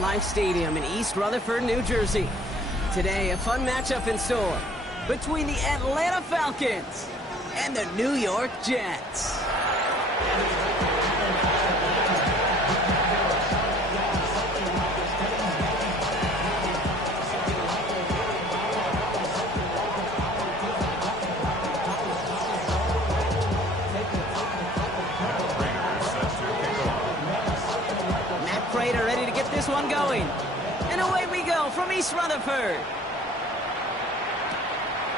MetLife Stadium in East Rutherford, New Jersey. Today, a fun matchup in store between the Atlanta Falcons and the New York Jets. Ready to get this one going. And away we go from East Rutherford.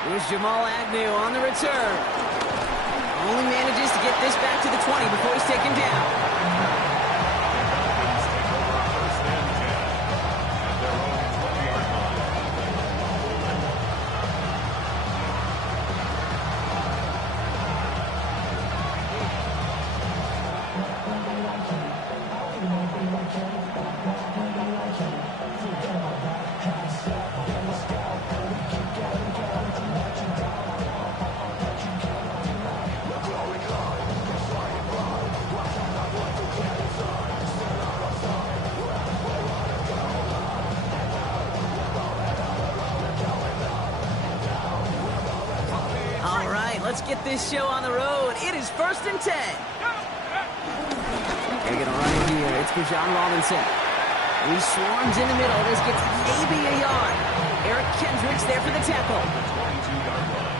Here's Jamal Agnew on the return. Only manages to get this back to the 20 before he's taken down. Let's get this show on the road. It is 1st and 10. They're going to run it here. It's for John Robinson. He swarms in the middle. This gets maybe a yard. Eric Kendricks there for the tackle.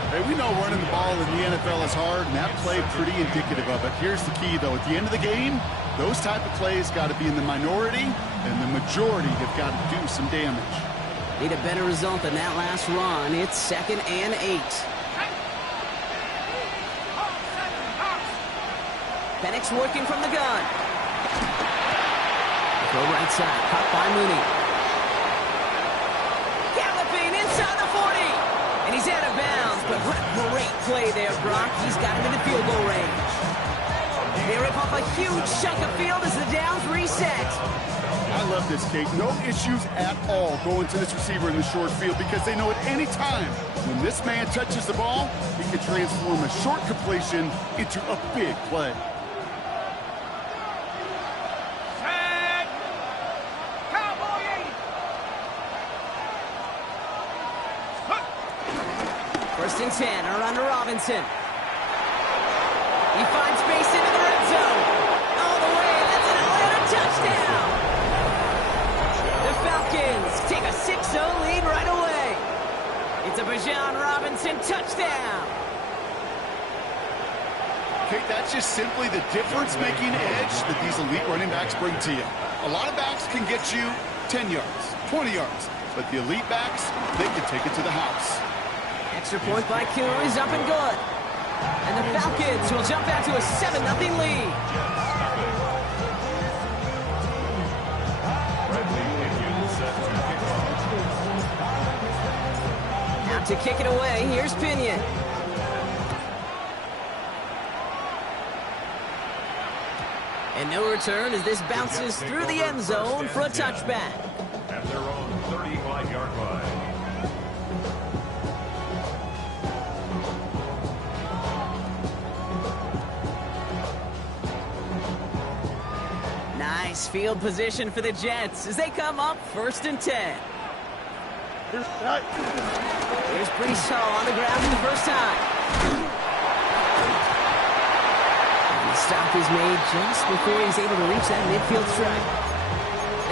Hey, we know running the ball in the NFL is hard, and that play pretty indicative of it. Here's the key, though. At the end of the game, those type of plays got to be in the minority, and the majority have got to do some damage. Need a better result than that last run. It's 2nd and 8. Penix working from the gun. Throw right side, caught by Mooney. Galloping inside the 40. And he's out of bounds, but what a great play there, Brock. He's got him in the field goal range. They rip off a huge chunk of field as the downs reset. I love this, Kate. No issues at all going to this receiver in the short field because they know at any time when this man touches the ball, he can transform a short completion into a big play. First and 10, around to Robinson. He finds space into the red zone. All the way, that's an Atlanta touchdown. The Falcons take a 6-0 lead right away. It's a Bijan Robinson touchdown. Kate, that's just simply the difference-making edge that these elite running backs bring to you. A lot of backs can get you 10 yards, 20 yards, but the elite backs, they can take it to the house. Extra point by Q is up and good. And the Falcons will jump out to a 7-0 lead. Now to kick it away, here's Pinion. And no return as this bounces through the end zone for a touchback. At their own 35-yard line. Nice field position for the Jets as they come up 1st and 10. Here's Brees Hall on the ground for the first time. And the stop is made just before he's able to reach that midfield strike.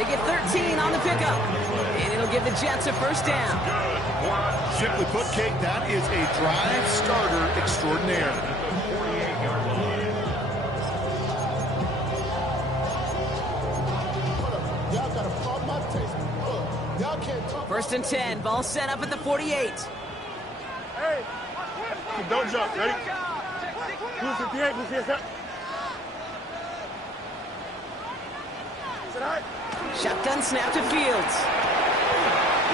They get 13 on the pickup, and it'll give the Jets a first down. Simply put, Kate, that is a drive starter extraordinaire. First and 10, ball set up at the 48. Hey, don't jump, ready? Blue 58, blue 58. Shotgun snap to Fields.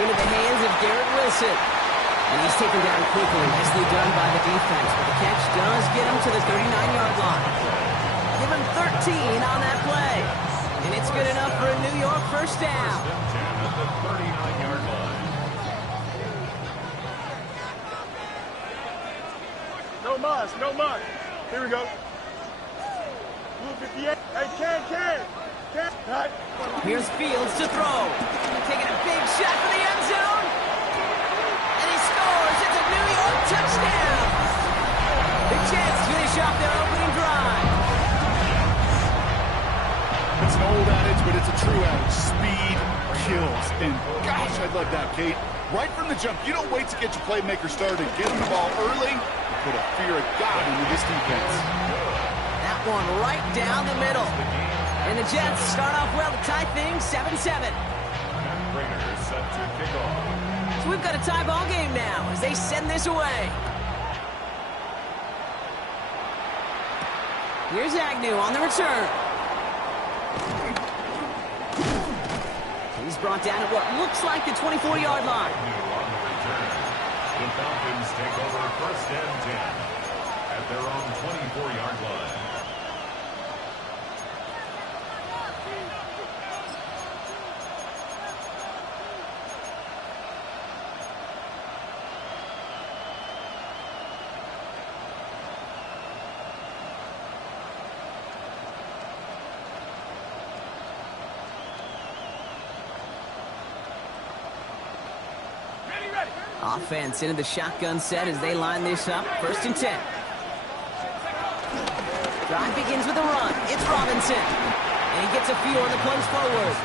Into the hands of Garrett Wilson. And he's taken down quickly, nicely done by the defense. But the catch does get him to the 39-yard line. Give him 13 on that play. And it's good enough for a New York first down. At the 39-yard line. No muss, no muss. Here we go. Blue 58. Hey, Ken. Here's Fields to throw. Taking a big shot for the end zone. And he scores. It's a New York touchdown. The Jets finish off their opening drive. It's an old adage, but it's a true adage. Speed kills. And gosh, I love that, Kate. Right from the jump, you don't wait to get your playmaker started. Get him the ball early and put a fear of God into this defense. That one right down the middle. And the Jets start off well to tie things 7-7. Raiders set to kick off. So we've got a tie ball game now as they send this away. Here's Agnew on the return. He's brought down at what looks like the 24-yard line. On the return. The Falcons take over first and 10 at their own 24-yard line. Offense into the shotgun set as they line this up. First and 10. Drive begins with a run. It's Robinson. And he gets a few on the plunge forward.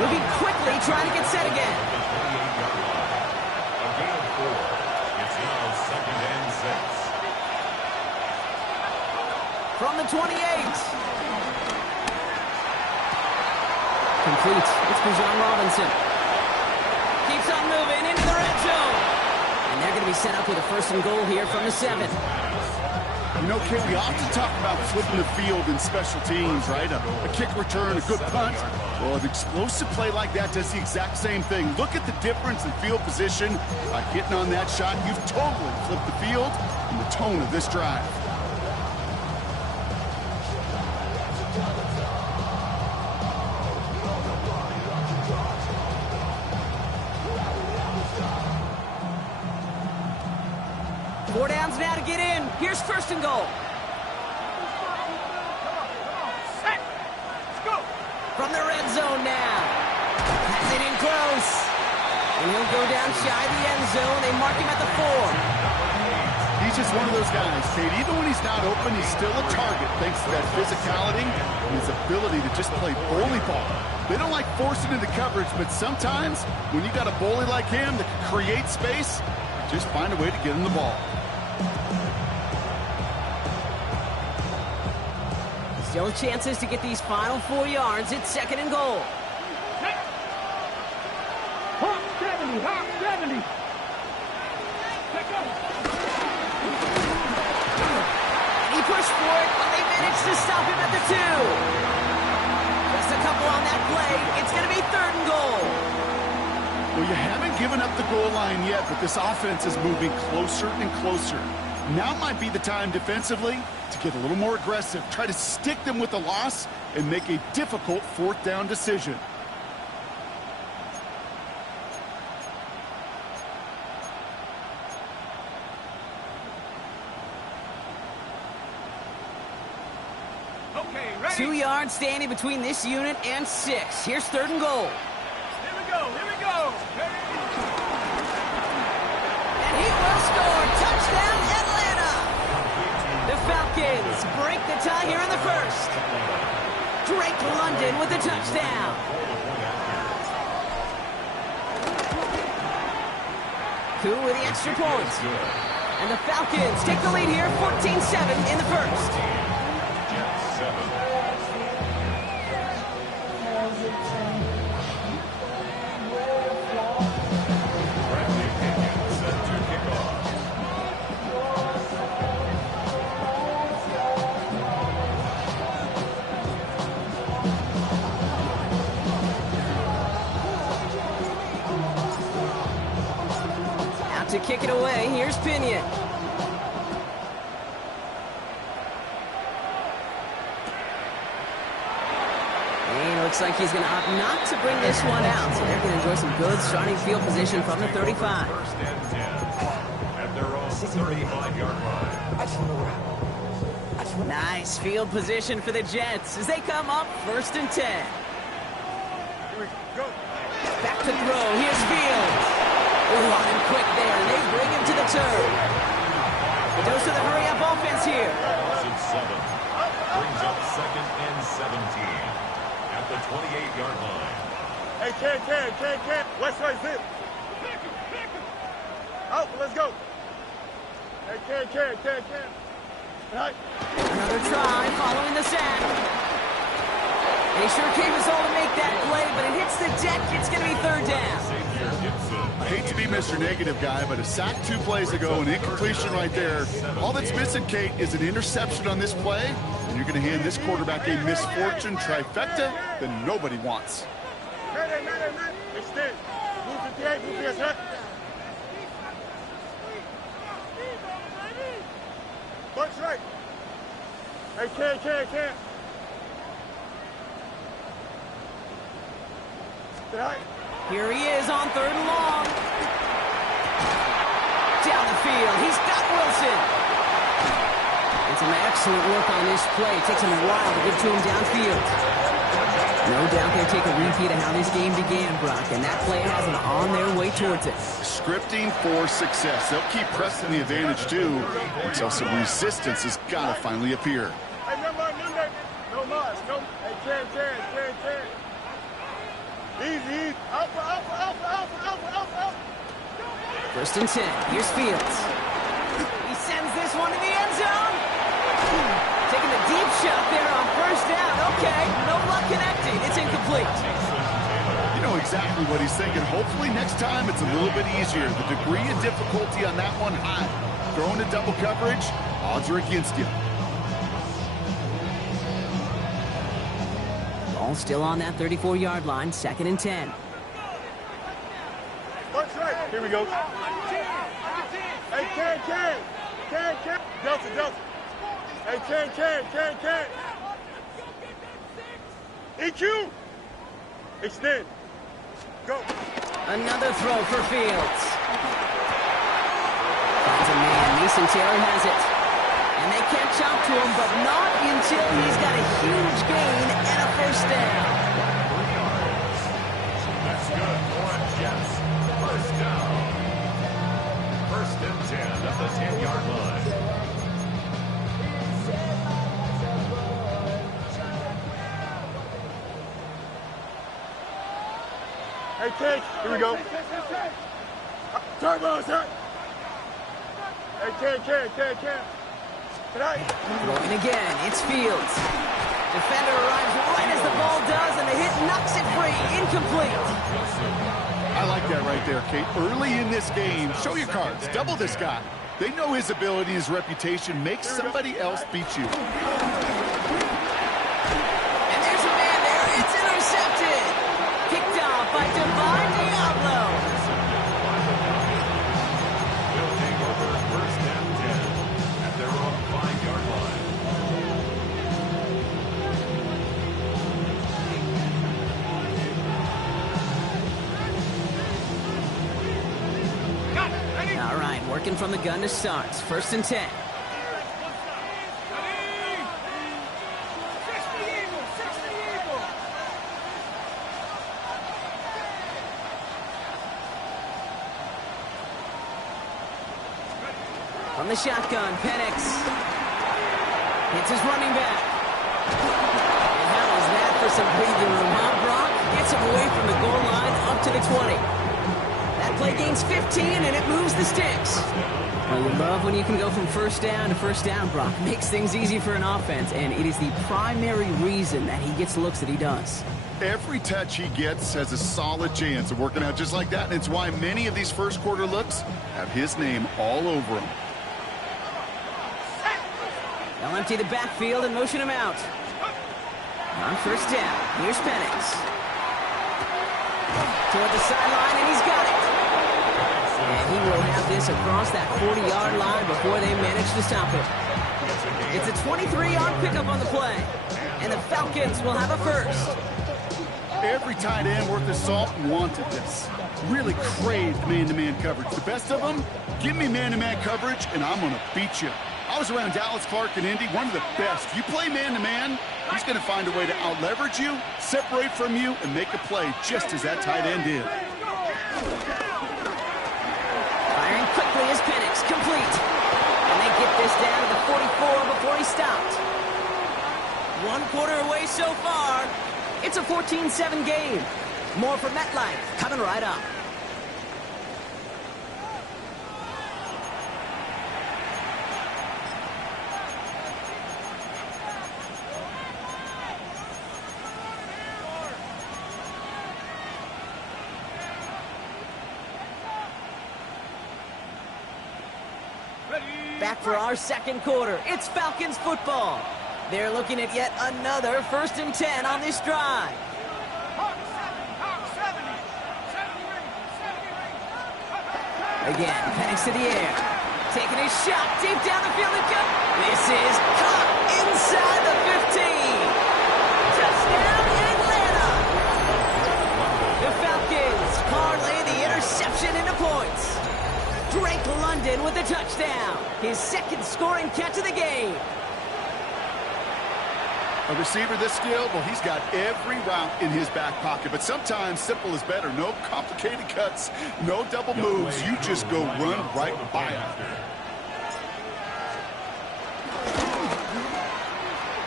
Moving quickly, trying to get set again. A gain of 4. It's now second and 6. From the 28. Complete. It's Bijan Robinson. Keeps on moving into the red zone. And they're going to be set up with a first and goal here from the 7. You know, Kate, we often talk about flipping the field in special teams, right? A kick return, a good punt. Well, an explosive play like that does the exact same thing. Look at the difference in field position. By getting on that shot, you've totally flipped the field and the tone of this drive. Four downs now to get in. Here's first and goal. Set. Let's go. From the red zone now. Has it in close. And he'll go down shy of the end zone. They mark him at the 4. He's just one of those guys, Kate. Even when he's not open, he's still a target thanks to that physicality and his ability to just play bully ball. They don't like forcing into coverage, but sometimes when you got a bully like him that can create space, just find a way to get him the ball. Still chances to get these final 4 yards. It's second and goal. Hawk 70. Hawk 70. He pushed for it, but they managed to stop him at the 2. Just a couple on that play. It's going to be third and goal. Well, you haven't given up the goal line yet, but this offense is moving closer and closer. Now might be the time defensively to get a little more aggressive, try to stick them with a loss, and make a difficult fourth down decision. Okay, ready. 2 yards standing between this unit and 6. Here's third and goal. Here we go. Here we go. And he will score. Touchdown, Atlanta! The Falcons break the tie here in the first. Drake London with the touchdown. Koo with the extra point. And the Falcons take the lead here, 14-7 in the first. Jets 7. Bradley Pinion set to kick off. Out to kick it away, here's Pinion. And it looks like he's going to opt not to bring this one out. So they're going to enjoy some good starting field position from the 35. First and 10 at their own 35-yard line. Nice field position for the Jets as they come up 1st and 10. Here we go. Back to throw. Here's Fields. Oh, on him quick there, and they bring him to the turf. The dose of the hurry-up offense here. Loss of 7. Brings up 2nd and 17 at the 28-yard line. Hey, Ken. West right, zip. Out, let's go. Hey, Ken. Right. Another try following the sack. They sure gave us all to make that play, but it hits the deck. It's going to be 3rd down. I hate to be Mr. Negative guy, but a sack 2 plays ago, an incompletion right there. All that's missing, Kate, is an interception on this play, and you're going to hand this quarterback a misfortune trifecta that nobody wants. Extend. Move 58, move this right. Bunch right. Hey, Ken. Right. Here he is on 3rd and long. Down the field. He's got Wilson. And some excellent work on this play. It takes him a while to get to him downfield. No doubt they take a repeat of how this game began, Brock, and that play has them on their way towards it. Scripting for success. They'll keep pressing the advantage, too, until some resistance has got to finally appear. Hey, no more. No. Hey, Ken. Easy. Alpha. 1st and 10. Here's Fields. He sends this one to the end zone. Taking a deep shot there on 1st down. Okay, no luck connecting. It's incomplete. You know exactly what he's thinking. Hopefully next time it's a little bit easier. The degree of difficulty on that one high. Throwing to double coverage, odds are against you. Ball still on that 34-yard line, 2nd and 10. Bunch right. Here we go. Hey, Ken. Delta. Hey, Ken. EQ. Extend. Go. Another throw for Fields. Finds a man. Mason Taylor has it. And they catch up to him, but not until he's got a huge gain and a 1st down. That's good for a Jets. 1st down. 1st and 10 at the 10-yard line. Hey, Ken. Here we go. Turbo, sir. Hey, Ken. Tonight. Throwing again, it's Fields. Defender arrives right as the ball does, and the hit knocks it free. Incomplete. I like that right there, Kate. Early in this game, show your cards. Double this guy. They know his ability, his reputation. Make somebody else beat you. And there's a man there. It's intercepted. Picked off by Divine Diablo. They'll take over 1st and 10 at their own 5-yard line. All right, working from the gun to start. 1st and 10. From the shotgun, Penix hits his running back. And how is that for some breathing room, huh, Brock? Gets him away from the goal line up to the 20. That play gains 15, and it moves the sticks. Well, you love when you can go from 1st down to 1st down, Brock. Makes things easy for an offense, and it is the primary reason that he gets the looks that he does. Every touch he gets has a solid chance of working out just like that, and it's why many of these first quarter looks have his name all over them. They'll empty the backfield and motion him out. On 1st down, here's Penix. Toward the sideline, and he's got it. And he will have this across that 40-yard line before they manage to stop it. It's a 23-yard pickup on the play, and the Falcons will have a 1st. Every tight end worth his salt wanted this. Really craved man-to-man coverage. The best of them, give me man-to-man coverage, and I'm going to beat you. I was around Dallas, Clark, and Indy, one of the best. You play man-to-man, he's going to find a way to out-leverage you, separate from you, and make a play, just as that tight end did. Firing quickly is Penix, complete. And they get this down to the 44 before he stopped. 1 quarter away so far. It's a 14-7 game. More from MetLife coming right up. Back for our second quarter. It's Falcons football. They're looking at yet another 1st and 10 on this drive. Again, Penix to the air. Taking a shot deep down the field. This is caught inside the 15. Touchdown, Atlanta. The Falcons parlay the interception into points. Drake London with the touchdown. His 2nd scoring catch of the game. A receiver this skilled, well, he's got every route in his back pocket. But sometimes simple is better. No complicated cuts, no double moves. You just go run right by him.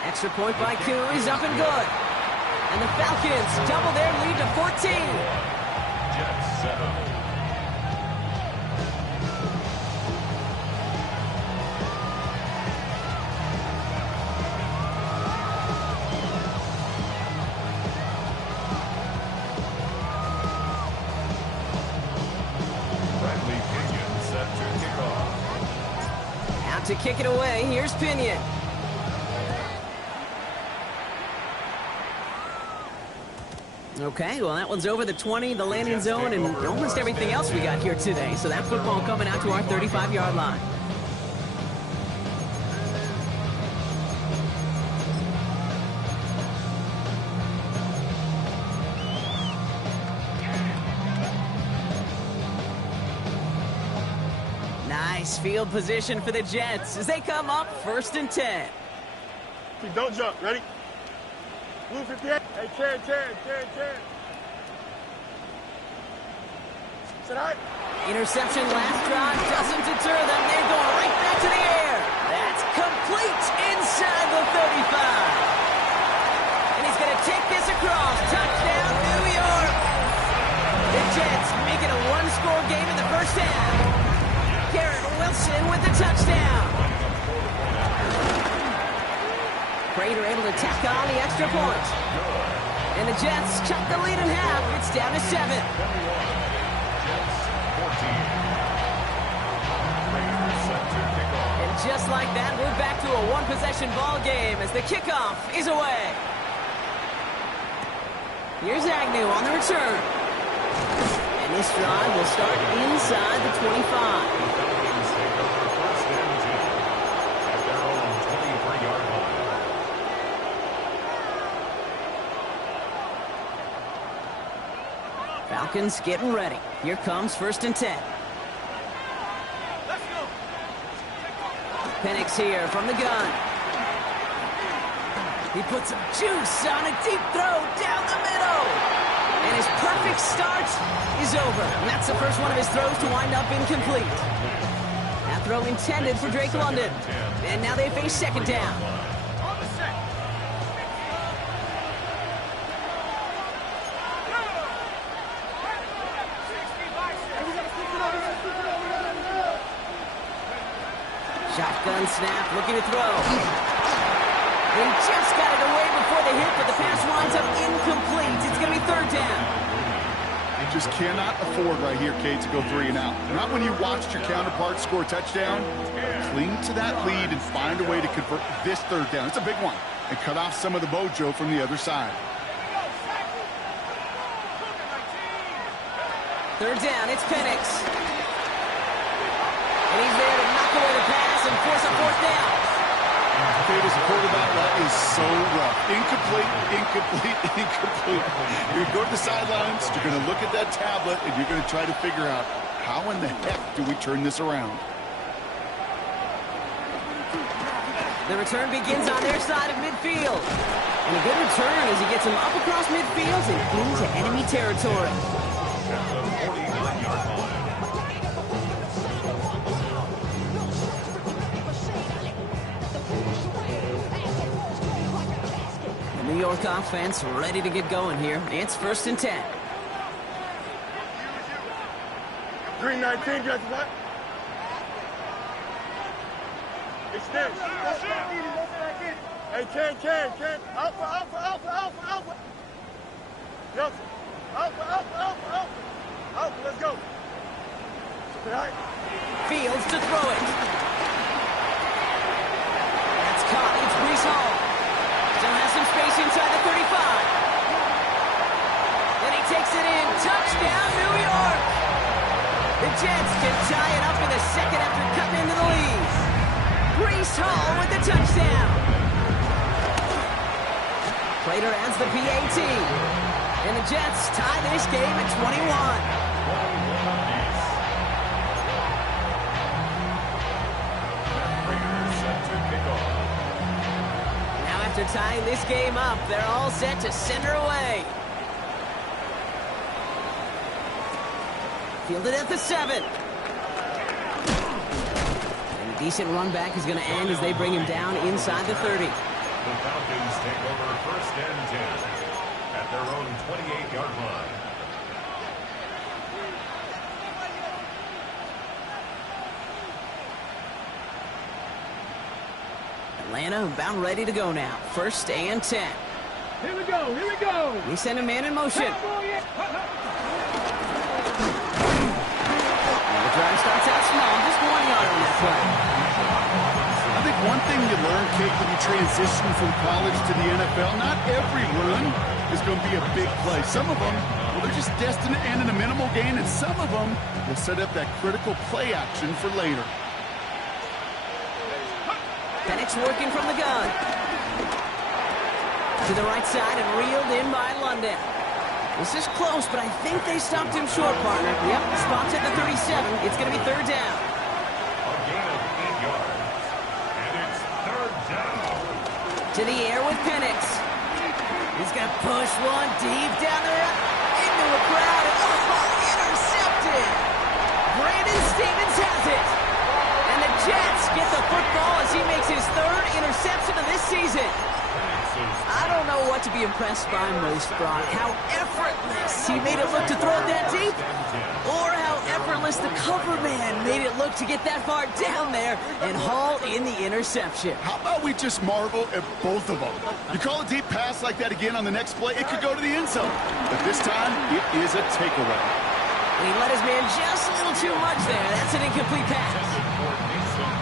Extra point by Koo is up and good. And the Falcons double their lead to 14. Jets set up. To kick it away, here's Pinion. Okay, well, that one's over the 20, the landing zone, and almost everything else we got here today. So that football coming out to our 35-yard line. Nice field position for the Jets as they come up 1st and 10. Don't jump. Ready? Blue 58. Hey, Chad. Sit high. Interception last drive doesn't deter them. They're going right back to the air. That's complete inside the 35. And he's going to take this across. Touchdown, New York. The Jets make it a 1-score game in the first half. Garrett Wilson with the touchdown. Prater able to tack on the extra point. And the Jets cut the lead in half. It's down to 7. And just like that, we're back to a 1-possession ball game as the kickoff is away. Here's Agnew on the return. And this drive will start inside the 25. Falcons getting ready. Here comes 1st and 10. Penix here from the gun. He puts some juice on a deep throw down the middle. And his perfect start is over. And that's the first one of his throws to wind up incomplete. That throw intended for Drake London. And now they face 2nd down. Shotgun snap, looking to throw. They just got it away before the hit, but the pass winds up incomplete. It's going to be 3rd down. You just cannot afford right here, Kate, to go 3 and out. Not when you watched your counterpart score a touchdown. Cling to that lead and find a way to convert this 3rd down. It's a big one. And cut off some of the mojo from the other side. 3rd down, it's Penix. And he's there to knock away the pass and force a 4th down. Kate, as a quarterback, that is so rough. Incomplete. You're going to the sidelines, you're going to look at that tablet, and you're going to try to figure out how in the heck do we turn this around. The return begins on their side of midfield. And a good return as he gets him up across midfield and into enemy territory. At the 49-yard line. The New York offense ready to get going here. It's 1st and 10. Green 19, got that? Extend. Hey, Ken. Alpha. Nelson. Alpha, let's go. All right. Fields to throw it. That's caught. It's Brees Hall. Still has some space inside the 35. Then he takes it in. Touchdown, New York. The Jets can tie it up in the second after cutting into the lead. Brees Hall with the touchdown. Prater adds the PAT. And the Jets tie this game at 21. Now after tying this game up, they're all set to send her away. Fielded at the 7. And a decent run back is going to end as they bring him down inside the 30. The Falcons take over 1st and 10 at their own 28-yard line. Atlanta about ready to go now. 1st and 10. Here we go. We send a man in motion. And the drive starts out small, just 1 yard on that play. I think one thing you learn, Kate, when you transition from college to the NFL, not every run is going to be a big play. Some of them, well, they're just destined to end in a minimal gain, and some of them will set up that critical play action for later. Penix working from the gun. To the right side and reeled in by London. This is close, but I think they stopped him short, partner. Yep, spots at the 37. It's going to be 3rd down. A gain of 8 yards. And it's 3rd down. To the air with Penix. He's going to push one deep down the right into a crowd. Oh, intercepted. Brandon Stevens has it. And the Jets get the football as he makes his 3rd interception of this season. I don't know what to be impressed by most, Brock. How effortless he made it look to throw it that deep, or how effortless the cover man made it look to get that far down there and haul in the interception. How about we just marvel at both of them? You call a deep pass like that again on the next play, it could go to the end zone. But this time, it is a takeaway. And he let his man just a little too much there. That's an incomplete pass.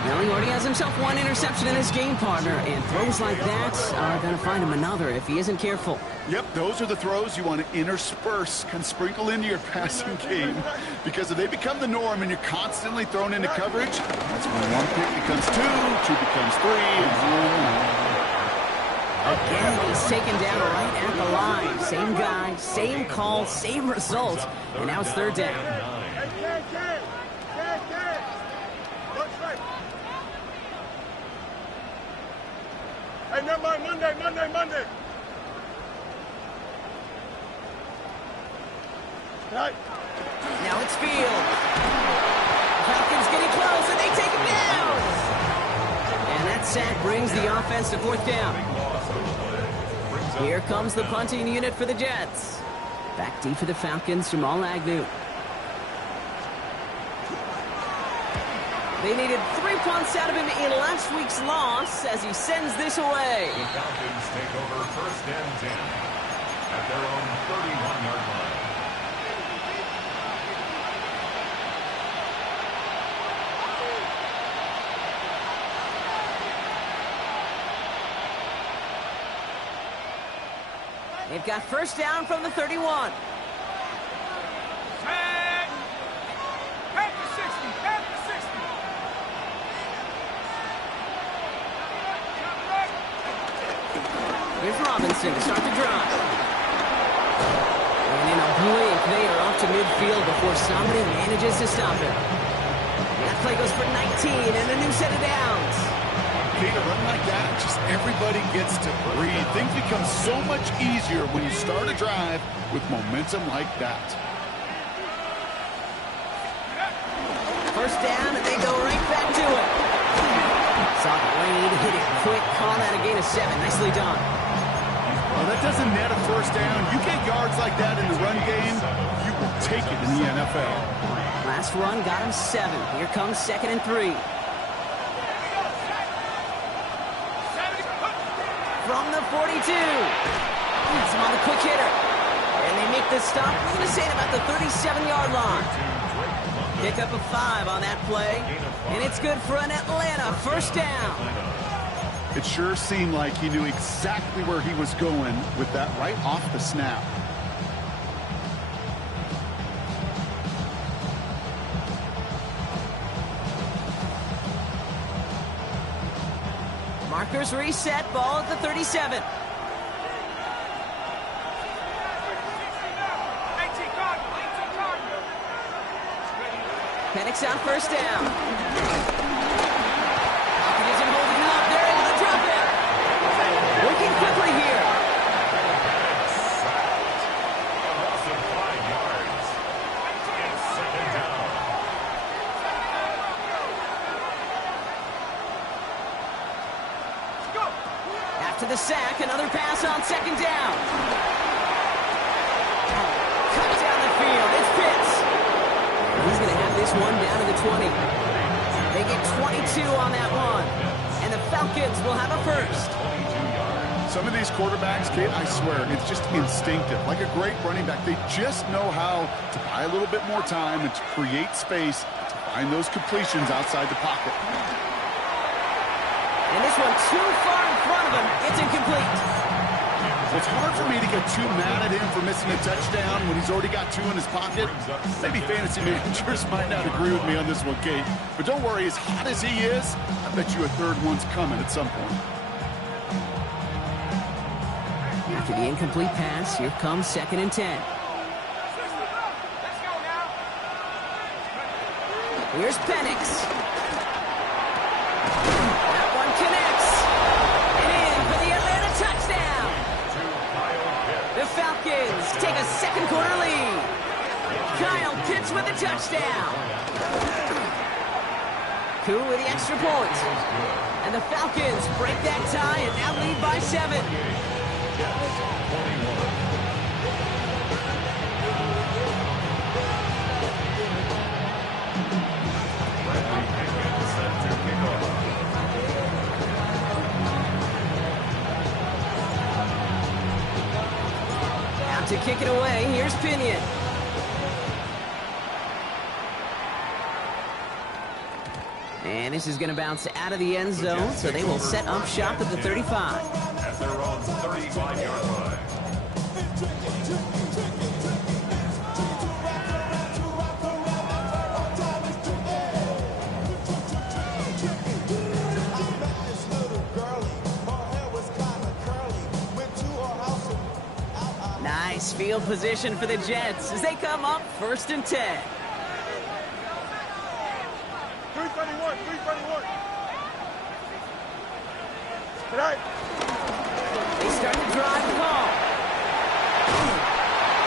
Now he already has himself 1 interception in this game, partner, and throws like that are going to find him another if he isn't careful. Yep, those are the throws you want to intersperse and sprinkle into your passing game. Because if they become the norm and you're constantly thrown into coverage, that's when 1 pick becomes 2, 2 becomes 3, and Again, he's taken down right at the line. Same guy, same call, same result, and now it's 3rd down. Hey, never mind, Monday. Right. Now it's Field. Falcons getting close, and they take him down. And that sack brings the offense to 4th down. Here comes the punting unit for the Jets. Back deep for the Falcons, Jamal Agnew. They needed 3 punts out of him in last week's loss as he sends this away. The Falcons take over 1st and 10 at their own 31-yard line. They've got 1st down from the 31. Here's Robinson to start the drive. And in a blink, they are off to midfield before somebody manages to stop him. That play goes for 19 and a new set of downs. Kate, a run like that, just everybody gets to breathe. Things become so much easier when you start a drive with momentum like that. First down, and they go right back to it. Saw the lead, hit it quick, call that a gain of 7. Nicely done. Well, that doesn't net a first down. You get yards like that in the run game, you will take it in the NFL. Last run got him 7. Here comes 2nd and 3. From the 42. That's him on the quick hitter. And they make the stop. We're going to say it about the 37-yard line. Pick up a 5 on that play. And it's good for an Atlanta first down. It sure seemed like he knew exactly where he was going with that right off the snap. Markers reset, ball at the 37. Penix on first down. Falcons isn't holding up. They're able to drop it. Working quickly here. Loss of 5 yards. It's 2nd down. After the sack, another pass on 2nd down. Cut down the field. It's Pitts. He's going to have this one down to the 20. They get 22 on that one. And the Falcons will have a first. Some of these quarterbacks, Kate, I swear, it's just instinctive. Like a great running back, they just know how to buy a little bit more time and to create space to find those completions outside the pocket. And this one too far in front of him. It's incomplete. It's hard for me to get too mad at him for missing a touchdown when he's already got 2 in his pocket. Maybe fantasy managers might not agree with me on this one, Kate. But don't worry, as hot as he is, I bet you a 3rd one's coming at some point. After the incomplete pass, here comes 2nd and 10. Here's Penix. That one connects. And in for the Atlanta touchdown. The Falcons take a 2nd quarter lead. Kyle Pitts with a touchdown. Koo with the extra point. And the Falcons break that tie and now lead by 7. Out to kick it away, here's Pinion. And this is going to bounce out of the end zone, so they will set up shop at the 35. At their own 35-yard line. Nice field position for the Jets as they come up 1st and 10. 331. Tonight. They start to drive the ball.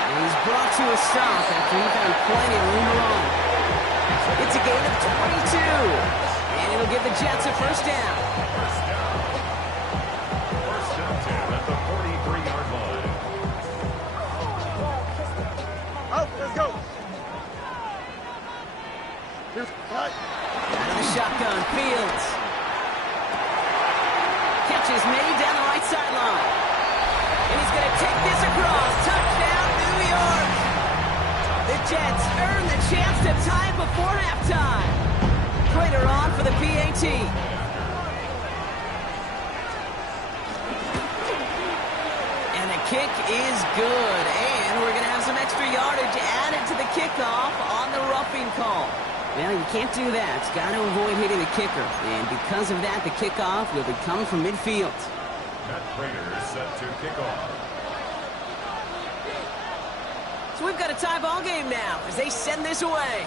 And he's brought to a stop after he found plenty of room alone. It's a gain of 22. And it'll give the Jets a first down. First and 10 at the 43-yard line. Out, let's go. Here's Out of the shotgun, Fields. Catch is made down the right sideline. And he's going to take this across. Touchdown, New York. The Jets earn the chance to tie it before halftime. Prater on for the PAT. And the kick is good. And we're going to have some extra yardage added to the kickoff on the roughing call. Well, you can't do that. It's got to avoid hitting the kicker. And because of that, the kickoff will be coming from midfield. Matt Prater is set to kick off. So we've got a tie ball game now as they send this away.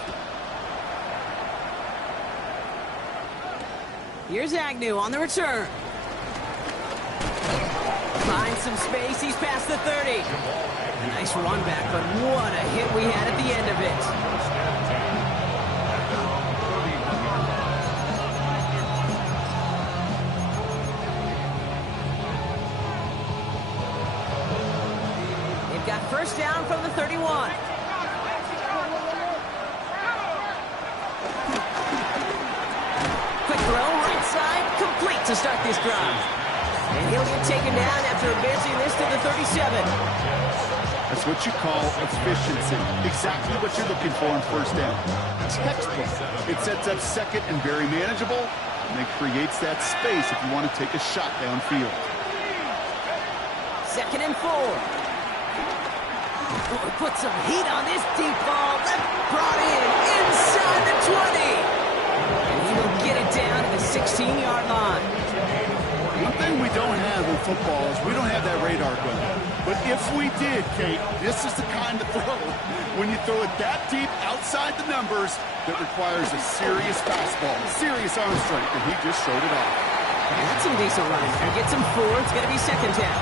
Here's Agnew on the return. Finds some space. He's past the 30. A nice run back, but what a hit we had at the end of it. First and 10 at their own 31-yard line. They've got first down from the 31. Quick throw, right side, complete to start this drive. And he'll get taken down after advancing this to the 37. That's what you call efficiency. Exactly what you're looking for on first down. Textbook. It sets up second and very manageable, and it creates that space if you want to take a shot downfield. 2nd and 4. Oh, put some heat on this deep ball. Left brought in inside the 20. And he will get it down to the 16-yard line. One thing we don't have in football is we don't have that radar gun. But if we did, Kate, this is the kind of throw when you throw it that deep outside the numbers that requires a serious fastball, serious arm strength, and he just showed it off. That's some decent running. He gets him 4. It's going to be 2nd down.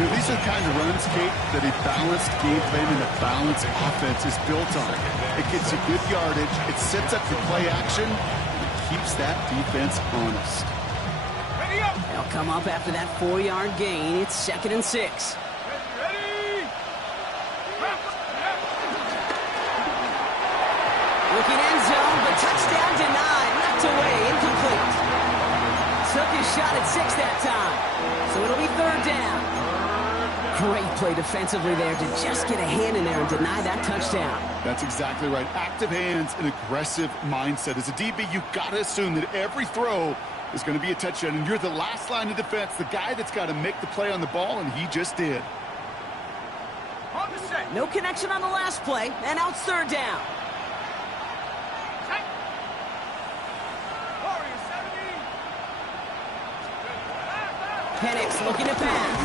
You know, these are the kind of runs, Kate, that a balanced game plan and a balanced offense is built on. It gets you good yardage, it sets up your play action, and it keeps that defense honest. They'll come up after that 4-yard gain. It's 2nd and 6. Looking end zone, but touchdown denied. Knocked away, incomplete. Took his shot at 6 that time. So it'll be 3rd down. Great play defensively there to just get a hand in there and deny that touchdown. That's exactly right. Active hands and aggressive mindset. As a DB, you've got to assume that every throw is going to be a touchdown, and you're the last line of defense, the guy that's got to make the play on the ball, and he just did. No connection on the last play, and now it's 3rd down. Penix looking to pass.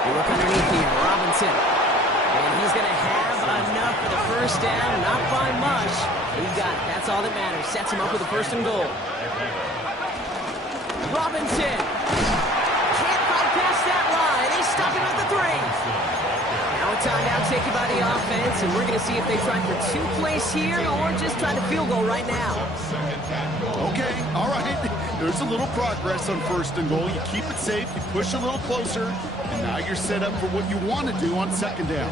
You look underneath here, Robinson. And he's going to have enough for the first down, not by much. He got it. That's all that matters. Sets him up with a 1st and goal. Robinson can't bypass that line. They stop him at the 3. Now a timeout taken by the offense, and we're going to see if they try for 2 plays here or just try to field goal right now. Okay, all right. There's a little progress on 1st and goal. You keep it safe, you push a little closer, and now you're set up for what you want to do on 2nd down.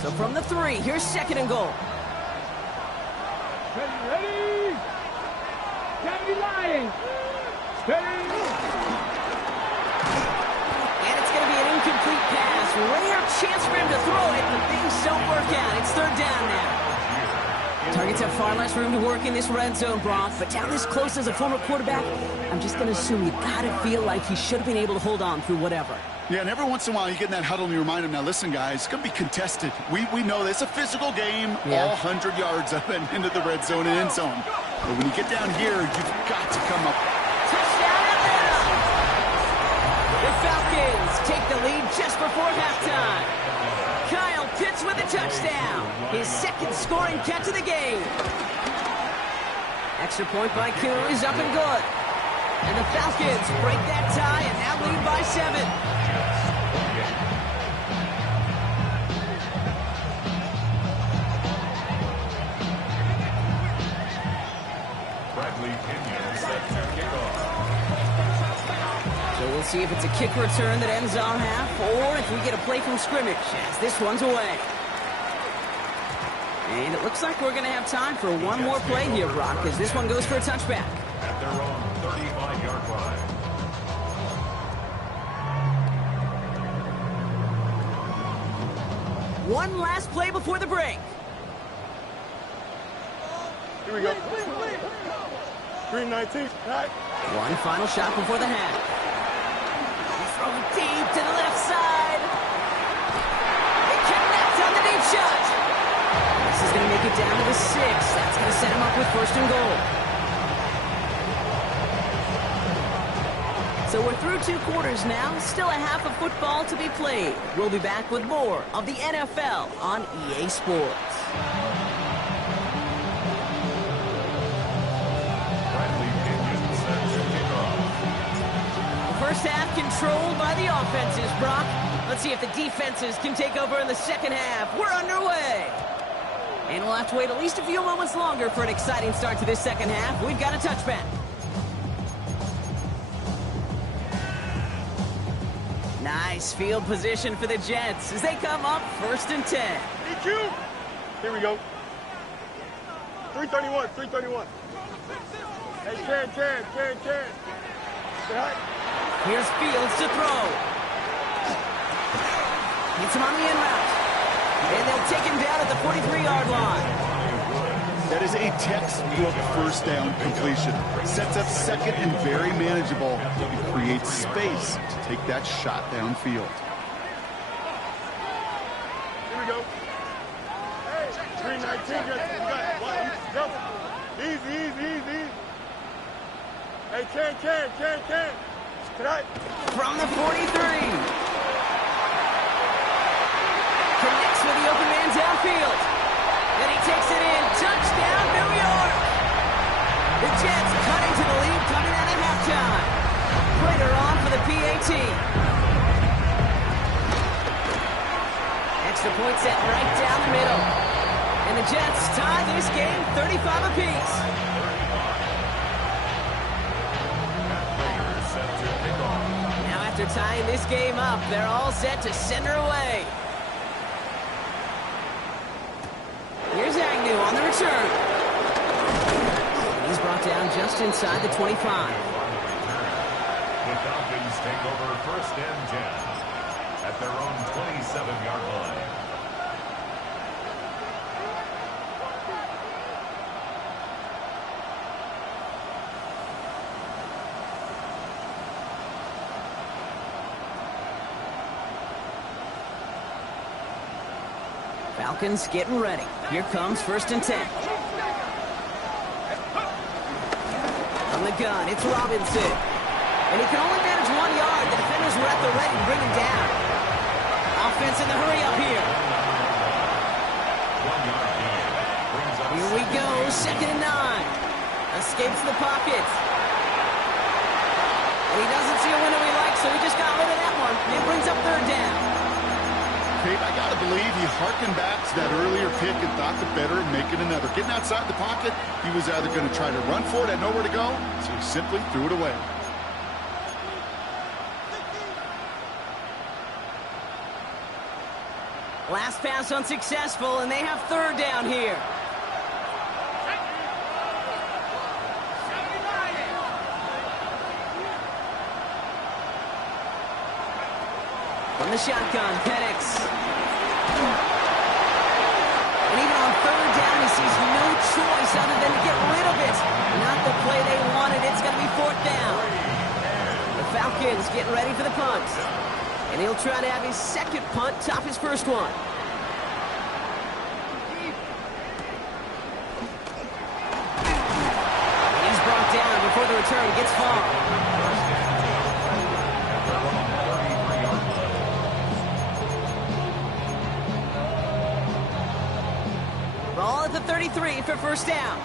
So from the 3, here's 2nd and goal. Ready? Kennedy Lyons. Steady. And it's going to be an incomplete pass. Rare chance for him to throw it, but things don't work out. It's 3rd down now. Targets have far less room to work in this red zone, Brock, but down this close as a former quarterback, I'm just going to assume you got to feel like he should have been able to hold on through whatever. Yeah, and every once in a while you get in that huddle and you remind him, now listen, guys, it's going to be contested. We know this. It's a physical game, all 100 yards up and into the red zone and end zone. But when you get down here, you've got to come up. Touchdown Atlanta! The Falcons take the lead just before halftime. Kyle Pitts with a touchdown. His 2nd scoring catch of the game. Extra point by Kuhn is up and good. And the Falcons break that tie and now lead by 7. So we'll see if it's a kick return that ends our half, or if we get a play from scrimmage, as this one's away. And it looks like we're going to have time for one more play here, Brock, as this one goes for a touchback. At their own 35-yard line. One last play before the break. Here we go. 319. Right. One final shot before the half. Throw deep to the left side. They connect on the deep shot. This is going to make it down to the 6. That's going to set him up with 1st and goal. So we're through 2 quarters now, still a half of football to be played. We'll be back with more of the NFL on EA Sports. The first half controlled by the offenses, Brock. Let's see if the defenses can take over in the second half. We're underway. And we'll have to wait at least a few moments longer for an exciting start to this second half. We've got a touchback. Nice field position for the Jets as they come up 1st and 10. EQ. Here we go. 331, 331. Hey, Ken. Say hi. Here's Fields to throw. Hits him on the in route. And they'll take him down at the 43-yard line. That is a textbook first down completion. Sets up second and very manageable. It creates space to take that shot downfield. Here we go. Hey, 319. Easy. Hey, Ken. Tonight. From the 43. Connects with the open man downfield. And he takes it in. Touchdown, New York. The Jets cutting to the lead coming out at halftime. Prater on for the PAT. Extra point set right down the middle. And the Jets tie this game 35 apiece. Now after tying this game up, they're all set to send her away. Here's Agnew on the return. He's brought down just inside the 25. The Falcons take over 1st and 10 at their own 27-yard line. Falcons getting ready. Here comes 1st and 10. From the gun, it's Robinson. And he can only manage 1 yard. The defenders were at the ready to bring him down. Offense in the hurry up here. 1 yard gain. Here we go, 2nd and 9. Escapes the pocket. And he doesn't see a window he likes, so he just got rid of that one. It brings up 3rd down. Kate, I got to believe he harkened back to that earlier pick and thought the better and make it another. Getting outside the pocket, he was either going to try to run for it, had nowhere to go, so he simply threw it away. Last pass unsuccessful, and they have 3rd down here. From the shotgun, Penix. And even on 3rd down, he sees no choice other than to get rid of it. Not the play they wanted. It's going to be 4th down. The Falcons getting ready for the punt. And he'll try to have his 2nd punt top his 1st one. And he's brought down before the return gets far. Ball at the 33 for 1st down.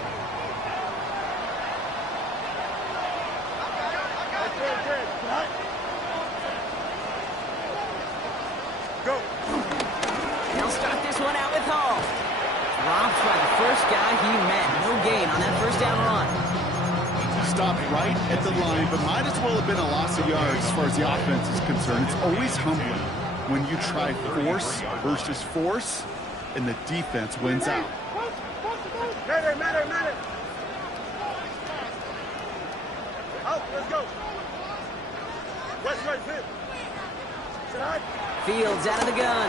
Go. They'll start this one out with Hall. Robbed by the first guy he met. No gain on that 1st down run. Stopped right at the line, but might as well have been a loss of yards as far as the offense is concerned. It's always humbling when you try force versus force, and the defense wins out. Matter. Out, let's go. West, fit. Tonight. Fields out of the gun.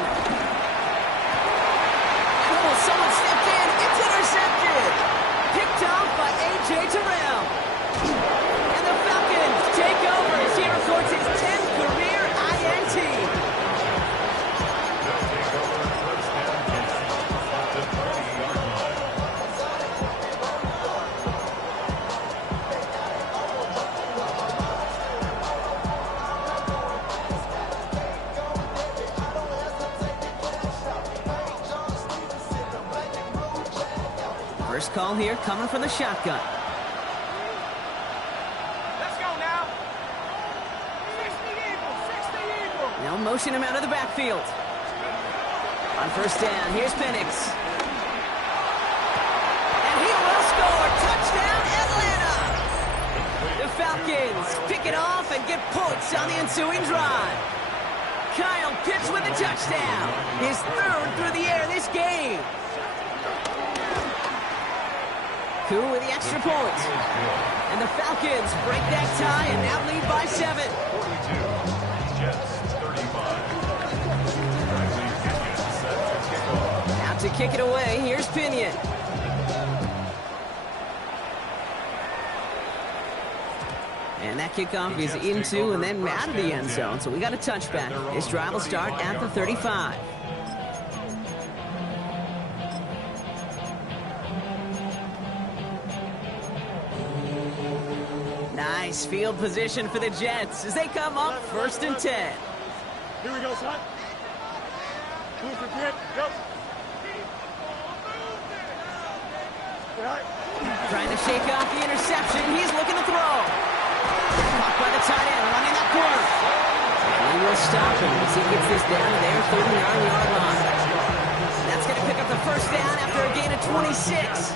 Oh, someone stepped in. It's intercepted. Picked off by A.J. Terrell. And the Falcons take over as he records his 10th career INT. They'll take over 1st and 10 at the 30-yard line. First call here coming from the shotgun. Let's go now. 60 Eagle. Now motion him out of the backfield. On first down, here's Penix. And he will score. Touchdown, Atlanta! The Falcons pick it off and get points on the ensuing drive. Kyle Pitts with a touchdown. His third through the air this game. Koo with the extra point. And the Falcons break that tie and now lead by 7. 42. Jets 35. Out to kick it away, here's Pinion. And that kickoff is into and then out of the end zone. So we got a touchback. This drive will start at the 35. Nice field position for the Jets as they come up 1st and 10. Here we go, son. Move for 10. Go. Right. Trying to shake off the interception. He's looking to throw. Caught by the tight end, running that corner. And he will stop him as he gets this down to their 39-yard line. That's going to pick up the first down after a gain of 26.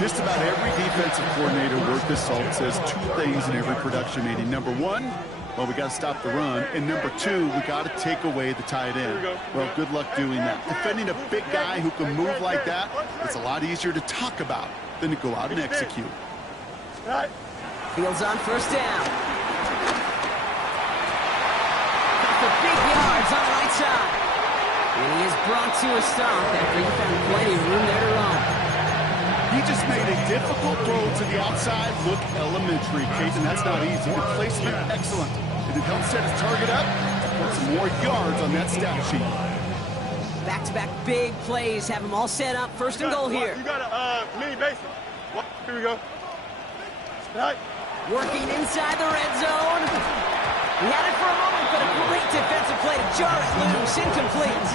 Just about every defensive coordinator worth his salt says 2 things in every production meeting. Number 1, well, we got to stop the run. And number 2, we got to take away the tight end. Well, good luck doing that. Defending a big guy who can move like that, it's a lot easier to talk about than to go out and execute. Right. Fields on first down. Got the big yards on the right side. And he is brought to a stop after he found plenty of room there to run. He just made a difficult throw to the outside look elementary, Kate, and that's not easy. The placement, excellent. And it helped set his target up to put some more yards on that stat sheet. Back-to-back big plays have him all set up. First and goal here. You got a mini base. Here we go. Right. Working inside the red zone. He had it for a moment, but a great defensive play to jar it loose. Incomplete.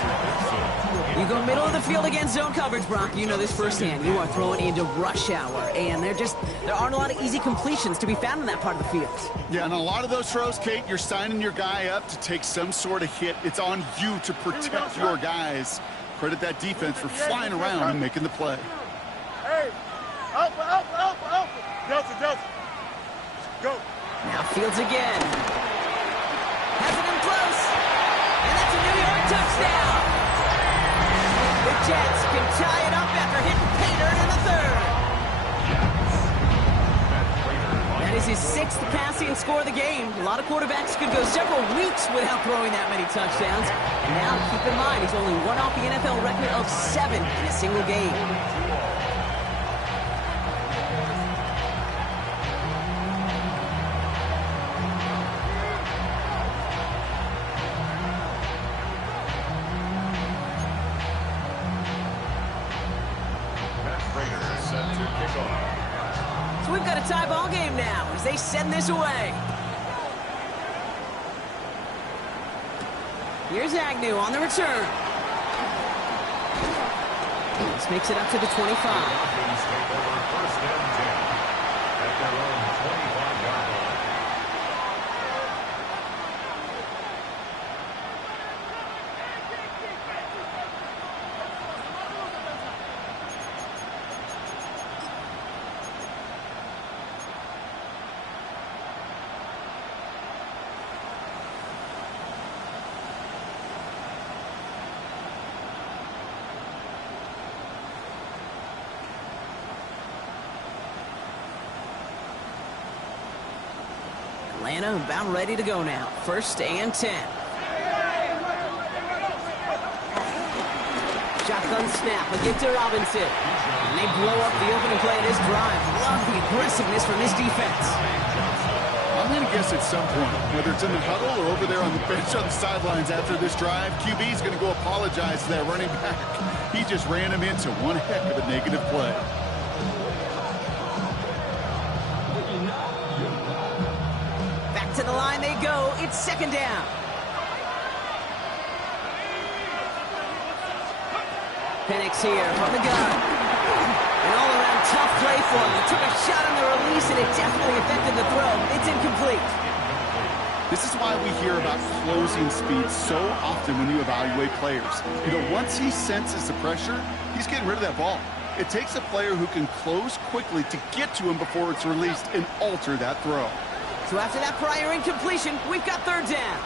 You go middle of the field against zone coverage, Brock. You know this firsthand. You are throwing into rush hour, and there aren't a lot of easy completions to be found in that part of the field. Yeah, and a lot of those throws, Kate, you're signing your guy up to take some sort of hit. It's on you to protect your guys. Credit that defense for flying around and making the play. Hey, Alpha. Delta. Go. Now Fields again. Has it in close. And that's a New York touchdown. The Jets can tie it up after hitting Pater in the 3rd. That is his 6th passing score of the game. A lot of quarterbacks could go several weeks without throwing that many touchdowns. And now, keep in mind, he's only one off the NFL record of 7 in a single game. So we've got a tie ball game now as they send this away. Here's Agnew on the return. This makes it up to the 25. Falcons take over 1st and 10 at their own 25-yard line. Atlanta about ready to go now. 1st and 10. Shotgun snap, a give to Robinson. And they blow up the opening play of this drive. Love the aggressiveness from this defense. I'm going to guess at some point, whether it's in the huddle or over there on the bench on the sidelines after this drive, QB is going to go apologize to that running back. He just ran him into one heck of a negative play. Back to the line they go. It's 2nd down. Penix here from the gun. An all-around tough play for him. He took a shot on the release, and it definitely affected the throw. It's incomplete. This is why we hear about closing speed so often when you evaluate players. You know, once he senses the pressure, he's getting rid of that ball. It takes a player who can close quickly to get to him before it's released and alter that throw. So after that prior incompletion, we've got third down.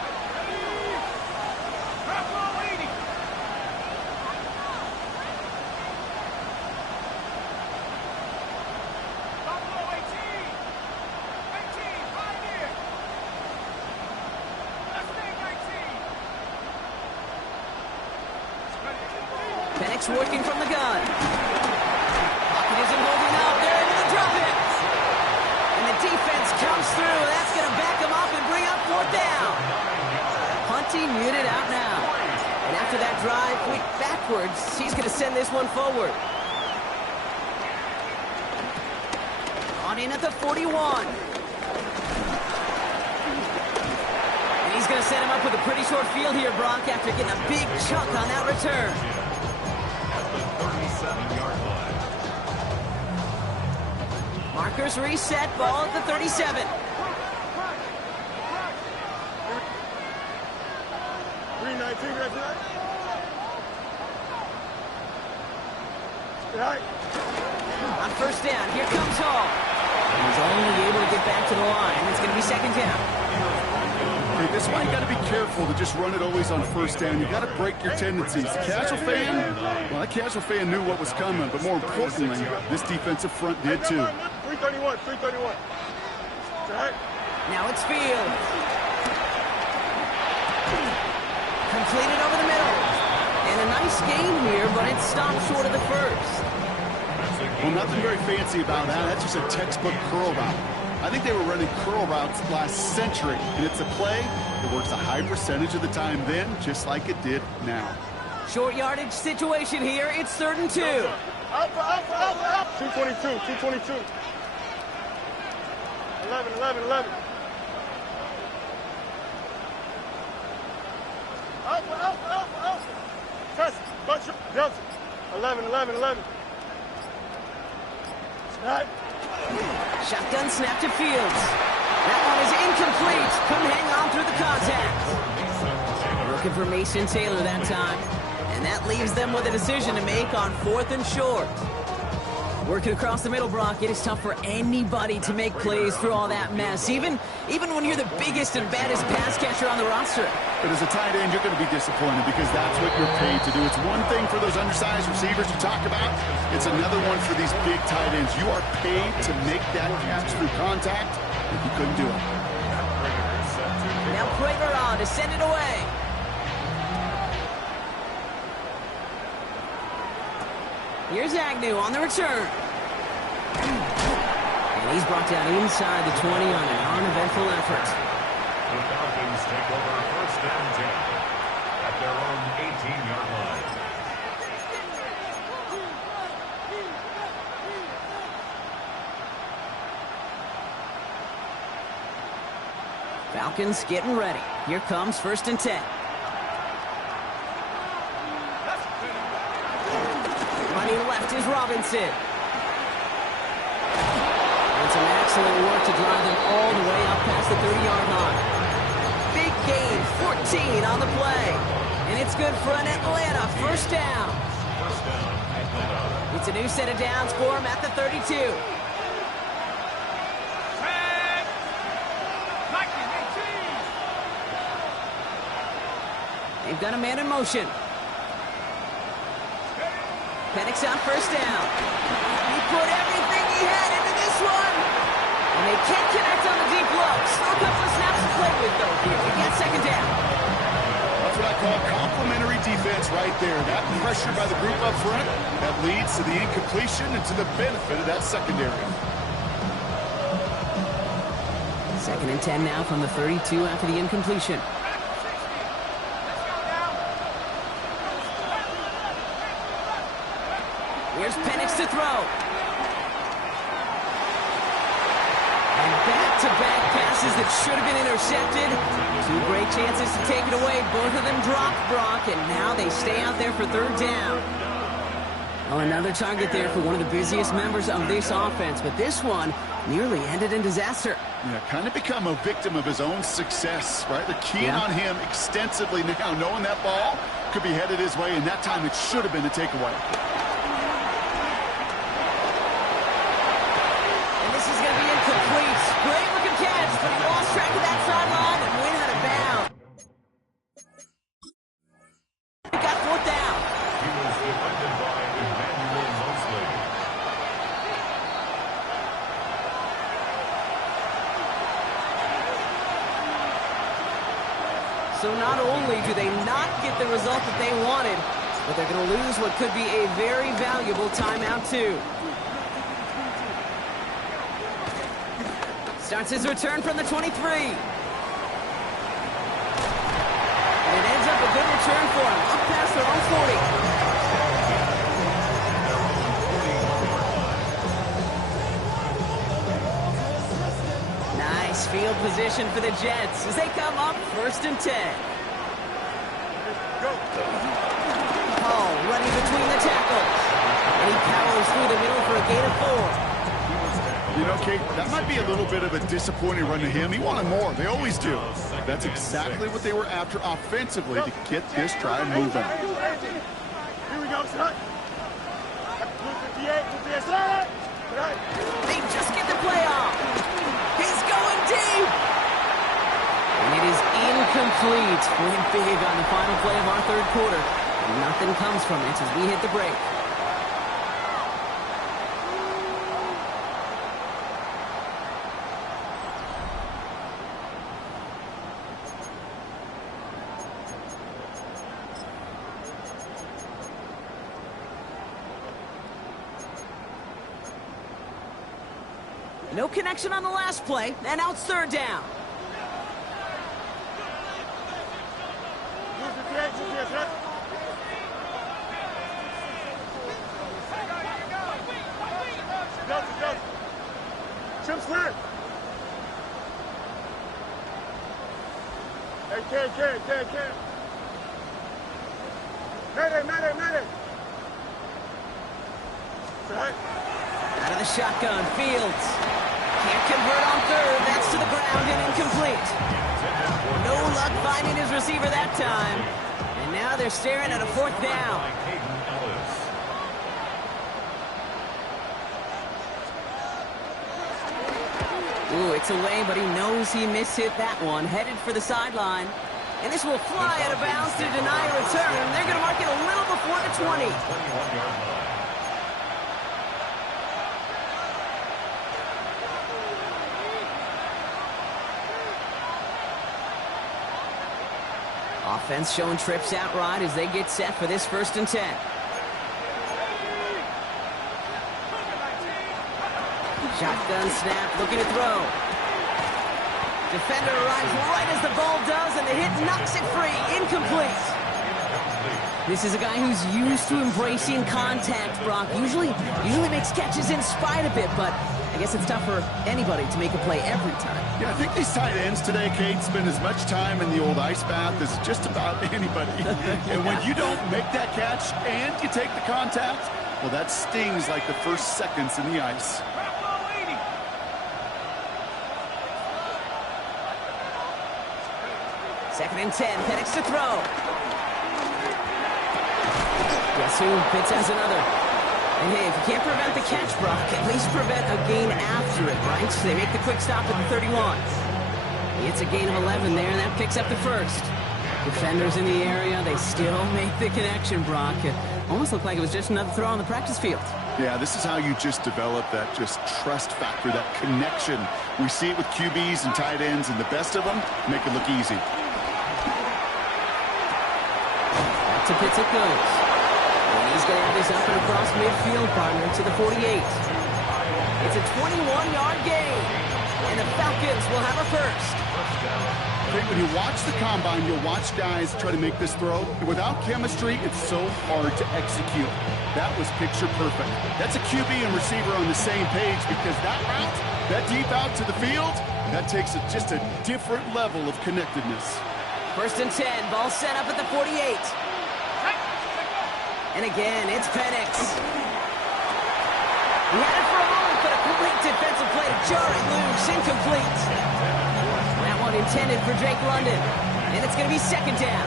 Penix working from the gun. Pocket isn't holding up. They're into the drop it. And the defense comes through. That's going to back them up and bring up fourth down. Punting unit out now. And after that drive, quick backwards, he's going to send this one forward. On in at the 41. And he's going to set him up with a pretty short field here, Brock, after getting a big chunk on that return. 37-yard line. Markers reset, ball at the 37. 319, right there. Right. On first down, here comes Hall. He's only able to get back to the line. It's going to be second down. Okay, this is why you got to be careful to just run it always on first down. You got to break your tendencies. The casual fan, well, that casual fan knew what was coming, but more importantly, this defensive front did too. 331, 331. Right. Now it's Field. Completed over the middle. And a nice gain here, but it stopped short of the first. Well, nothing very fancy about that. That's just a textbook curl route. I think they were running curl routes last century, and it's a play that works a high percentage of the time then, just like it did now. Short yardage situation here. It's 3rd and 2. Alpha. 222, 222. 11. Alpha. Test, bunch of Delta. 11. Snap. Shotgun snap to Fields. That one is incomplete. Couldn't hang on through the contact. Looking for Mason Taylor that time. And that leaves them with a decision to make on 4th and short. Working across the middle, Brock, it is tough for anybody to make plays through all that mess, even when you're the biggest and baddest pass catcher on the roster. But as a tight end, you're going to be disappointed because that's what you're paid to do. It's one thing for those undersized receivers you talk about. It's another one for these big tight ends. You are paid to make that catch through contact, and you couldn't do it. Now Prager on to send it away. Here's Agnew on the return. And he's brought down inside the 20 on an uneventful effort. The Falcons take over 1st and 10 at their own 18-yard line. Falcons getting ready. Here comes 1st and 10. Running left is Robinson. And some excellent work to drive them all the way up past the 30-yard line. Big gain, 14 on the play. And it's good for an Atlanta 1st down. It's a new set of downs for him at the 32. They've got a man in motion. Penix on 1st down. He put everything he had into this one. And they can't connect on the deep low. Still a couple of snaps to play with, though, here. We get 2nd down. That's what I call complimentary defense right there. That pressure by the group up front, that leads to the incompletion and to the benefit of that secondary. 2nd and 10 now from the 32 after the incompletion. Here's Penix to throw. And back-to-back passes that should have been intercepted. 2 great chances to take it away. Both of them dropped, Brock, and now they stay out there for 3rd down. Well, another target there for one of the busiest members of this offense, but this one nearly ended in disaster. Yeah, kind of become a victim of his own success, right? They're keying on him extensively now, knowing that ball could be headed his way, and that time it should have been a takeaway. And this is going to be incomplete. Great looking catch, but he lost track of that sideline and went out of bounds. He got fourth down. He was defended by Emmanuel Mosley. So not only do they not get the result that they wanted, but they're going to lose what could be a very valuable timeout too. Starts his return from the 23. And it ends up a good return for him, up past their own 40. Nice field position for the Jets as they come up 1st and 10. Hall running between the tackles. And he powers through the middle for a gain of 4. You know, Kate, that might be a little bit of a disappointing run to him. He wanted more. They always do. That's exactly what they were after offensively to get this drive moving. Here we go, son. Blue 58, son. They just get the play off. He's going deep. And it is incomplete. Went big on the final play of our 3rd quarter. And nothing comes from it as we hit the break. No connection on the last play, and now it's 3rd down. Blue 58, son. Go. Chip slant. Hey, Ken. Mayday. Right. Out of the shotgun, Fields. Can't convert on 3rd. That's to the ground and incomplete. No luck finding his receiver that time. And now they're staring at a 4th down. Ooh, it's away, but he knows he mishit that one. Headed for the sideline. And this will fly out of bounds to deny a return. They're going to mark it a little before the 20. 21-yard line. Offense showing trips out right as they get set for this 1st and 10. Shotgun snap, looking to throw. Defender arrives right as the ball does, and the hit knocks it free. Incomplete. This is a guy who's used to embracing contact, Brock. Usually makes catches in spite of it, but I guess it's tough for anybody to make a play every time. Yeah, I think these tight ends today, Kate, spend as much time in the old ice bath as just about anybody. And when you don't make that catch and you take the contact, well, that stings like the first seconds in the ice. Second and 10, Penix to throw. Guess who? Pitts has another. And hey, if you can't prevent the catch, Brock, at least prevent a gain after it, right? So they make the quick stop at the 31. It's a gain of 11 there, and that picks up the 1st. Defenders in the area, they still make the connection, Brock. It almost looked like it was just another throw on the practice field. Yeah, this is how you just develop that just trust factor, that connection. We see it with QBs and tight ends, and the best of them make it look easy. Back to Pitts it goes. And he's going to have this up and across midfield, partner, to the 48. It's a 21-yard gain, and the Falcons will have a 1st. When you watch the combine, you'll watch guys try to make this throw. Without chemistry, it's so hard to execute. That was picture perfect. That's a QB and receiver on the same page, because that route, that deep out to the field, that takes just a different level of connectedness. 1st and 10, ball set up at the 48. And again, it's Penix. He had it for a moment, but a great defensive play to jar it loose. Incomplete. That one intended for Drake London. And it's going to be second down.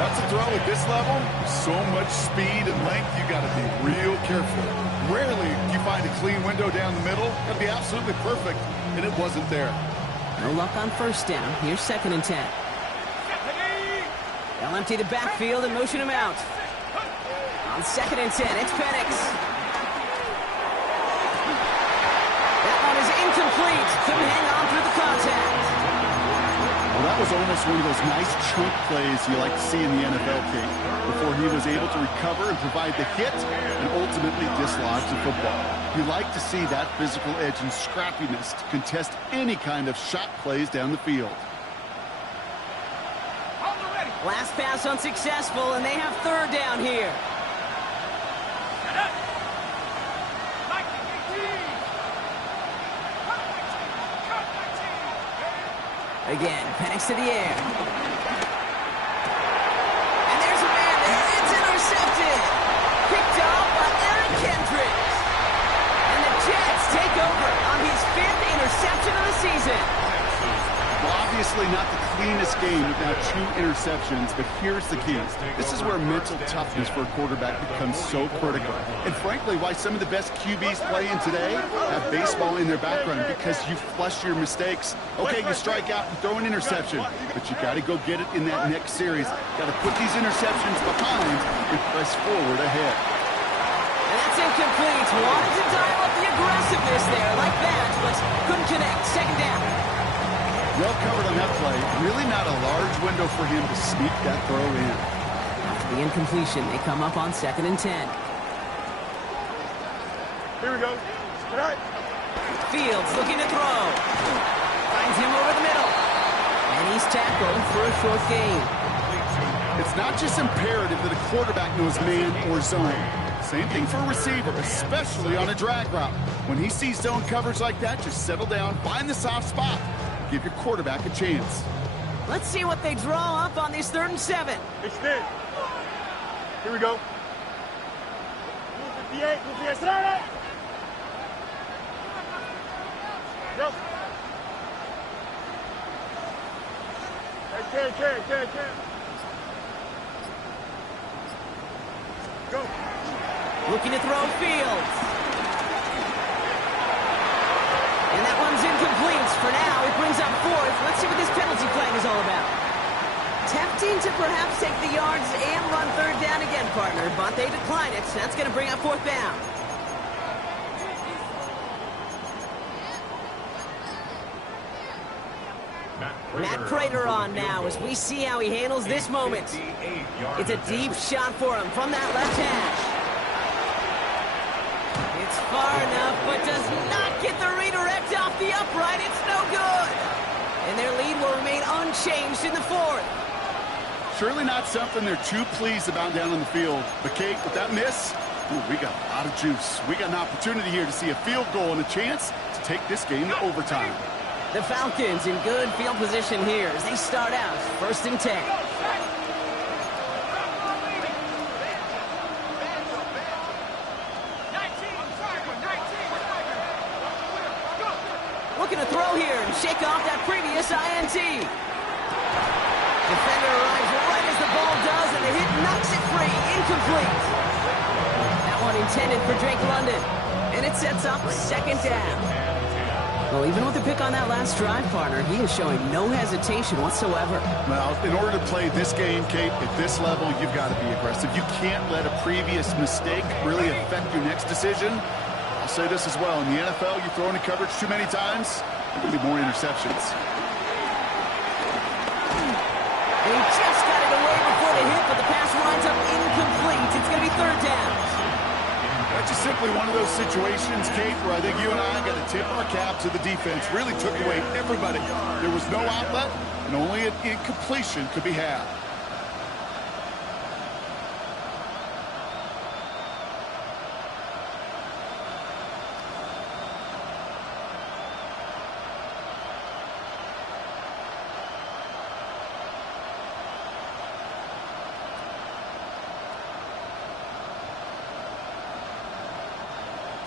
That's a throw at this level. So much speed and length, you got to be real careful. Rarely do you find a clean window down the middle. That'd be absolutely perfect, and it wasn't there. No luck on first down. Here's second and 10. They'll empty the backfield and motion him out. On second and 10, it's Penix. That one is incomplete. Couldn't hang on through the contact. Well, that was almost one of those nice chunk plays you like to see in the NFL, Kate, before he was able to recover and provide the hit and ultimately dislodge the football. You like to see that physical edge and scrappiness to contest any kind of shot plays down the field. Last pass unsuccessful, and they have third down here. Again, Penix to the air. And there's a man there. It's intercepted. Picked off by Eric Kendricks. And the Jets take over on his 5th interception of the season. Well, obviously not the cleanest game without 2 interceptions, but here's the key. This is where mental toughness for a quarterback becomes so critical. And frankly, why some of the best QBs playing today have baseball in their background, because you flush your mistakes. Okay, you strike out and throw an interception, but you got to go get it in that next series. Got to put these interceptions behind and press forward ahead. And that's incomplete. Wanted to dial up the aggressiveness there like that, but couldn't connect. Second down. Well covered on that play. Really not a large window for him to sneak that throw in. After the incompletion, they come up on second and 10. Here we go. All right. Fields looking to throw. Finds him over the middle. And he's tackled for a short gain. It's not just imperative that a quarterback knows man or zone. Same thing for a receiver, especially on a drag route. When he sees zone coverage like that, just settle down, find the soft spot. Give your quarterback a chance. Let's see what they draw up on this 3rd and 7. Extend. Here we go. Move 58. Move 58. Sit down. Go. Hey, carry. Go. Looking to throw Fields. And that one's incomplete. For now, it brings up 4th. Let's see what this penalty flag is all about. Tempting to perhaps take the yards and run 3rd down again, partner, but they decline it. That's going to bring up 4th down. Matt Prater on now as we see how he handles this moment. It's a deep shot for him from that left hash. It's far enough, but does not get the redirect off the upright. It's no good. And their lead will remain unchanged in the 4th. Surely not something they're too pleased about down on the field. But, Kate, with that miss, we got a lot of juice. We got an opportunity here to see a field goal and a chance to take this game to overtime. The Falcons in good field position here as they start out 1st and 10. Looking to throw here and shake off that previous INT. Defender arrives right as the ball does, and the hit knocks it free. Incomplete. That one intended for Drake London. And it sets up 2nd down. Well, even with the pick on that last drive, partner, he is showing no hesitation whatsoever. Well, in order to play this game, Kate, at this level, you've got to be aggressive. You can't let a previous mistake really affect your next decision. I'll say this as well. In the NFL, you throw into coverage too many times, there will be more interceptions. He just got it away before the hit, but the pass winds up incomplete. It's going to be 3rd down. That's just simply one of those situations, Kate, where I think you and I got to tip our cap to the defense. Really took away everybody. There was no outlet, and only an incompletion could be had.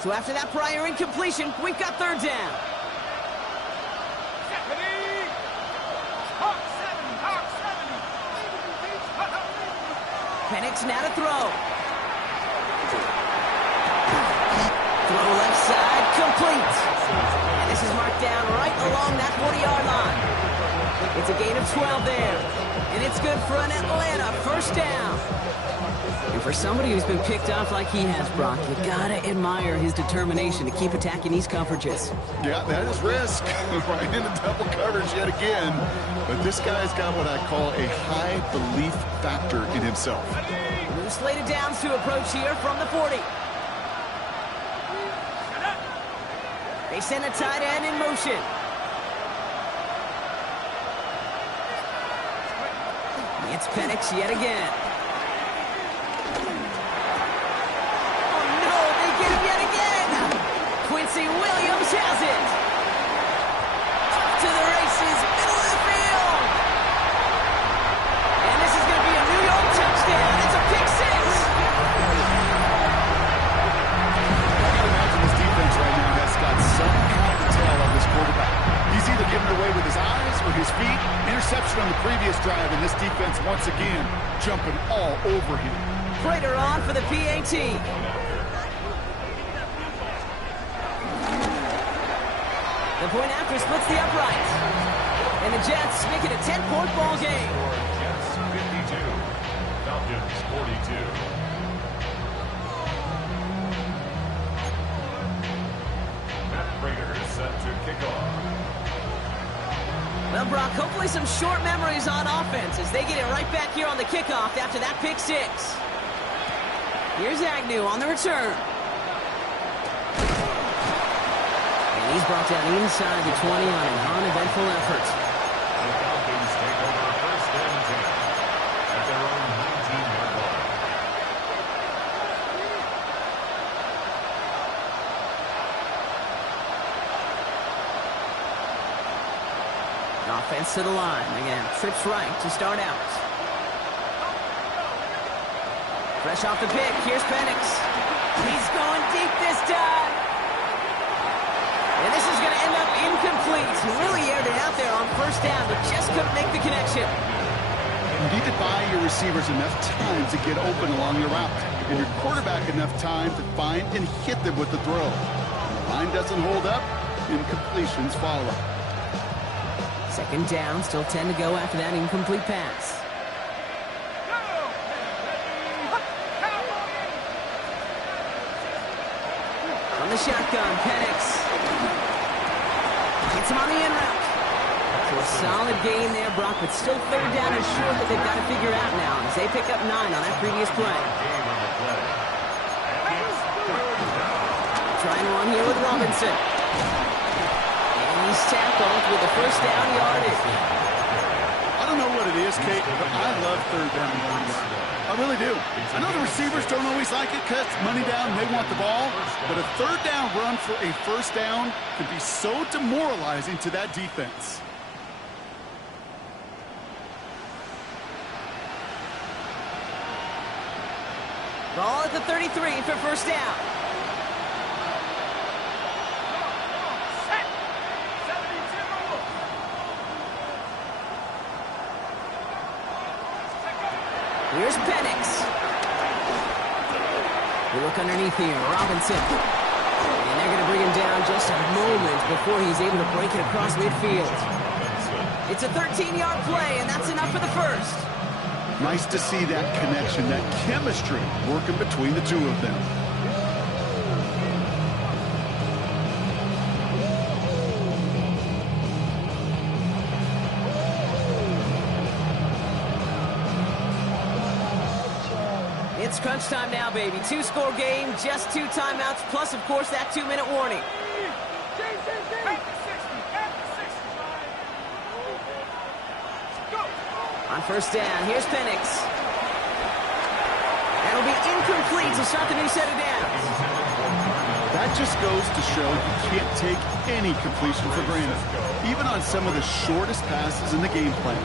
So after that prior incompletion, we've got third down. Penix now to throw. Throw left side, complete. And this is marked down right along that 40-yard line. It's a gain of 12 there. And it's good for an Atlanta first down. And for somebody who's been picked off like he has, Brock, you gotta admire his determination to keep attacking these coverages. Yeah, that is risk. Right into double coverage yet again. But this guy's got what I call a high belief factor in himself. New slated downs to approach here from the 40. They send a tight end in motion. It's Penix yet again. Oh no, they get him yet again. Quincy Williams has it. Up to the races, middle of the field. And this is going to be a New York touchdown. It's a pick six. I can imagine this defense right now has got some kind of tail of this quarterback. He's either giving it away with his eyes or his feet. Interception on the previous drive, and this defense once again jumping all over him. Prater on for the PAT. The point after splits the uprights. And the Jets make it a 10-point ball game. Jets 52, Falcons 42. Matt Prater is set to kick off. Well, Brock, hopefully some short memories on offense as they get it right back here on the kickoff after that pick six. Here's Agnew on the return. And he's brought down inside the 20 on an uneventful effort. The Falcons take over first and 10 at their own 19-yard line. Offense to the line. Again, trips right to start out. Fresh off the pick, here's Penix. He's going deep this time. And this is going to end up incomplete. He really aired it out there on first down, but just couldn't make the connection. You need to buy your receivers enough time to get open along your route, and your quarterback enough time to find and hit them with the throw. When the line doesn't hold up, incompletions follow. Second down, still 10 to go after that incomplete pass. From the shotgun, Penix. Gets him on the in route. So a solid gain there, Brock, but still third down is short that they've got to figure out now as they pick up 9 on that previous play. Trying one here with Robinson. He's tackled with the first down yardage. I don't know what it is, Kate, but I love third down runs. I really do. I know the receivers don't always like it because it's money down and they want the ball, but a third down run for a first down can be so demoralizing to that defense. Ball at the 33 for first down. Here's Penix. We look underneath here. Robinson. And they're going to bring him down just a moment before he's able to break it across midfield. It's a 13-yard play, and that's enough for the first. Nice to see that connection, that chemistry working between the two of them. It's crunch time now, baby. 2-score game, just 2 timeouts, plus, of course, that 2-minute warning. On first down, here's Penix. That'll be incomplete to start the new set of downs. That just goes to show you can't take any completion for granted, even on some of the shortest passes in the game plan.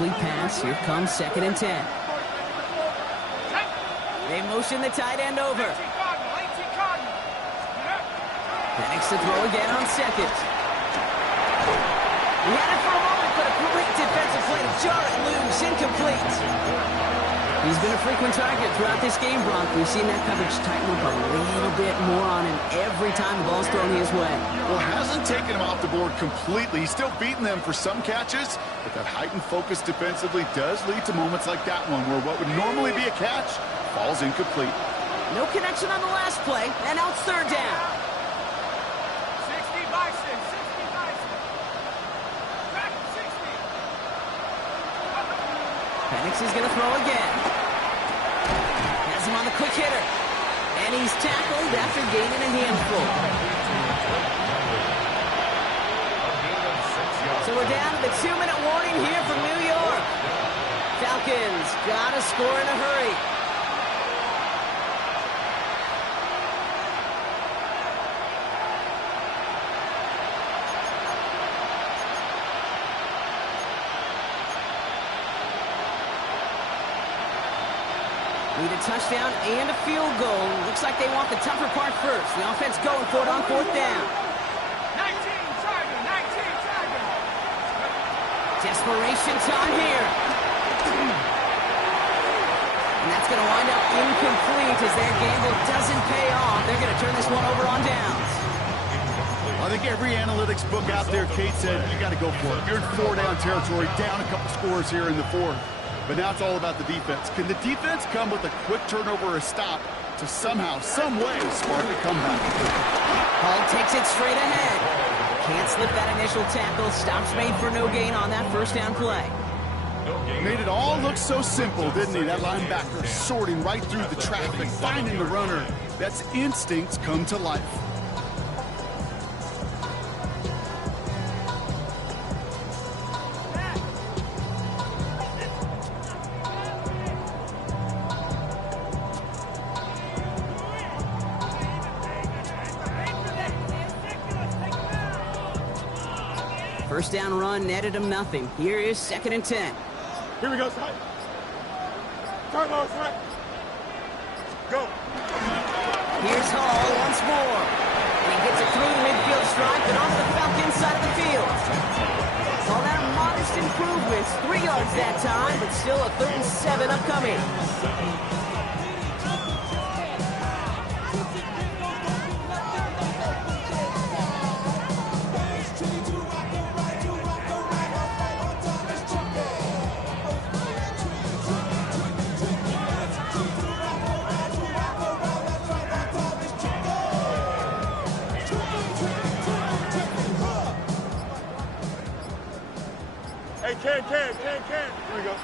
Incomplete pass. Here comes 2nd and 10. They motion the tight end over. Penix to throw again on 2nd. He had it for a moment, but a great defensive play to jar it loose. Incomplete. He's been a frequent target throughout this game, Bronk. We've seen that coverage tighten up a little bit more on him every time the ball's thrown his way. Well, hasn't taken him off the board completely. He's still beating them for some catches, but that heightened focus defensively does lead to moments like that one where what would normally be a catch falls incomplete. No connection on the last play, and now it's 3rd down. 60 Bison, 60 Bison. Back 60. Penix is going to throw again. Has him on the quick hitter. And he's tackled after gaining a handful. So we're down to the 2-minute warning here from New York. Falcons got to score in a hurry. Need a touchdown and a field goal. Looks like they want the tougher part first. The offense going for it on 4th down. 19 Tiger, 19 Tiger. Desperation time here. And that's going to wind up incomplete as their gamble doesn't pay off. They're going to turn this one over on downs. I think every analytics book out there, Kate said, you got to go for it. You're in 4-down territory, down a couple scores here in the 4th. But now it's all about the defense. Can the defense come with a quick turnover or a stop to somehow, some way, spark a comeback? Hall takes it straight ahead. Can't slip that initial tackle. Stops made for no gain on that 1st down play. Made it all look so simple, didn't he? That linebacker sorting right through the traffic, finding the runner. That's instincts come to life. First down run netted him nothing. Here is 2nd and 10. Here we go, son. Turn low, son. Go. Here's Hall once more. And he gets it through the midfield stripe and onto the Falcons side of the field. All that modest improvements. 3 yards that time, but still a 3rd and 7 upcoming. Hey, Ken. Here we go.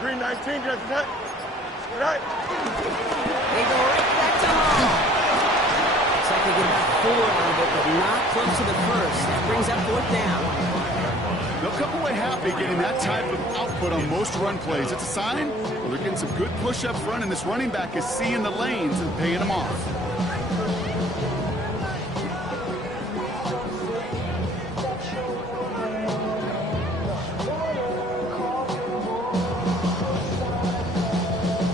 Green 19, just that. Right. They go right back to Hall. Looks like they get about 4 out of it, but not close to the 1st. That brings up 4th down. They'll come away happy getting that type of output on most run plays. It's a sign, well, they're getting some good push up front, and this running back is seeing the lanes and paying them off.